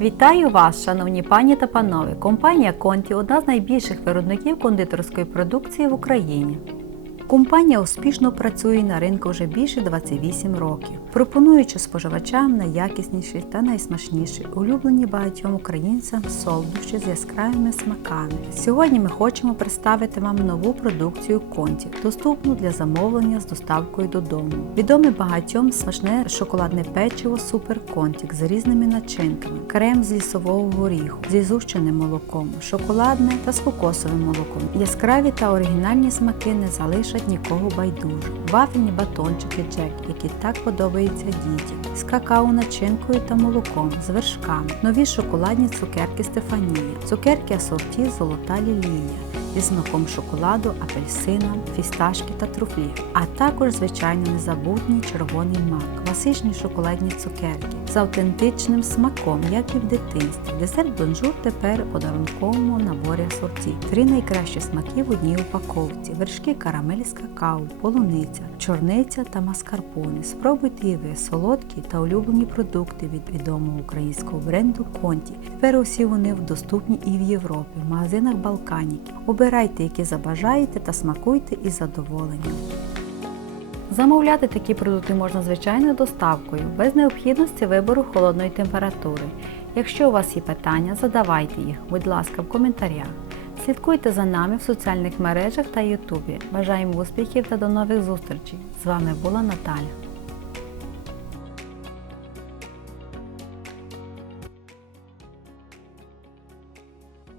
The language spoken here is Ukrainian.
Вітаю вас, шановні пані та панове! Компанія Конті одна з найбільших виробників кондитерської продукції в Україні. Компанія успішно працює на ринку вже більше 28 років, пропонуючи споживачам найякісніші та найсмачніші, улюблені багатьом українцям солодощі з яскравими смаками. Сьогодні ми хочемо представити вам нову продукцію Конті, доступну для замовлення з доставкою додому. Відоме багатьом смачне шоколадне печиво Супер Контік з різними начинками, крем з лісового горіху, зі згущеним молоком, шоколадне та з кокосовим молоком. Яскраві та оригінальні смаки не залишать нікого байдуже. Вафельні батончики Джек, які так подобаються дітям, з какао начинкою та молоком, з вершками, нові шоколадні цукерки Стефанія, цукерки асорті Золота лілія із смаком шоколаду, апельсина, фісташки та труфлі, а також, звичайно, незабутній червоний мак, класичні шоколадні цукерки з автентичним смаком, як і в дитинстві. Десерт бонжур тепер у подарунковому наборі асорті. Три найкращі смаки в одній упаковці: вершки карамель з какао, полуниця, чорниця та маскарпоне. Спробуйте і ви солодкі та улюблені продукти від відомого українського бренду Конті. Тепер усі вони доступні і в Європі, в магазинах Балканіки. Обирайте, які забажаєте та смакуйте із задоволенням. Замовляти такі продукти можна звичайною доставкою, без необхідності вибору холодної температури. Якщо у вас є питання, задавайте їх, будь ласка, в коментарях. Слідкуйте за нами в соціальних мережах та Ютубі. Бажаємо успіхів та до нових зустрічей! З вами була Наталя.